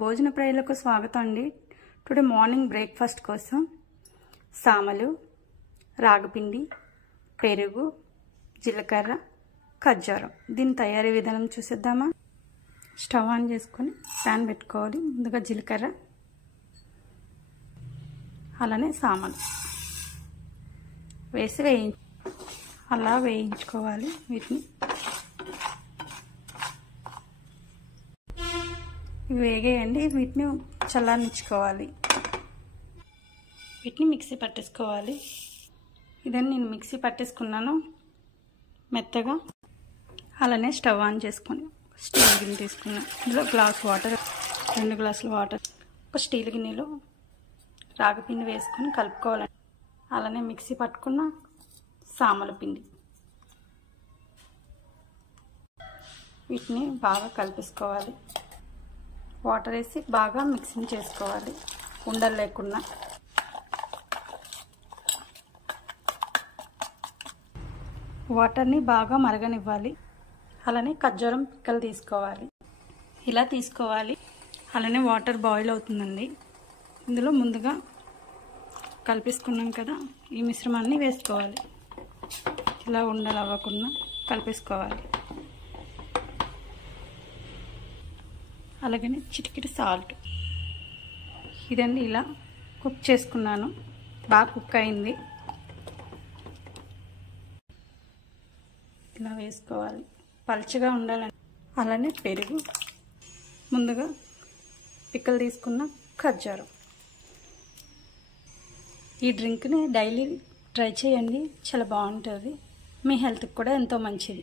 భోజన ప్రియులకు స్వాగతం అండి. టుడే మార్నింగ్ బ్రేక్ఫాస్ట్ కోసం సామలు, రాగిపిండి, పెరుగు, జీలకర్ర, ఖర్జూరం. దీని తయారీ విధానం చూసేద్దామా. స్టవ్ ఆన్ చేసుకొని ప్యాన్ పెట్టుకోవాలి. ముందుగా జీలకర్ర, అలానే సామలు వేసి వేయించుకోవాలి. వీటిని వేగేయండి. వీటిని చల్లారించుకోవాలి. వీటిని మిక్సీ పట్టేసుకోవాలి. ఇదని నేను మిక్సీ పట్టేసుకున్నాను మెత్తగా. అలానే స్టవ్ ఆన్ చేసుకొని స్టీల్ గిన్నె తీసుకున్నాను. ఇందులో గ్లాస్ వాటర్, 2 గ్లాసుల వాటర్, ఒక స్టీల్ గిన్నెలో రాగిపిండి వేసుకొని కలుపుకోవాలి. అలానే మిక్సీ పట్టుకున్న సామల పిండి, వీటిని బాగా కలిపేసుకోవాలి. వాటర్ వేసి బాగా మిక్సింగ్ చేసుకోవాలి, ఉండలు లేకుండా. వాటర్ని బాగా మరగనివ్వాలి. అలానే ఖర్జూరం పిక్కలు తీసుకోవాలి. ఇలా తీసుకోవాలి. అలానే వాటర్ బాయిల్ అవుతుందండి. ఇందులో ముందుగా కలిపేసుకున్నాం కదా, ఈ మిశ్రమాన్ని వేసుకోవాలి. ఇలా ఉండలు అవ్వకుండా కలిపేసుకోవాలి. అలాగనే చిటికెడు సాల్ట్. ఇదండి ఇలా కుక్ చేసుకున్నాను. బాగా కుక్ అయింది. ఇలా వేసుకోవాలి, పలుచగా ఉండాలని. అలానే పెరుగు, ముందుగా పిక్కలు తీసుకున్న ఖర్జూరం. ఈ డ్రింక్ని డైలీ ట్రై చేయండి, చాలా బాగుంటుంది. మీ హెల్త్కి కూడా ఎంతో మంచిది.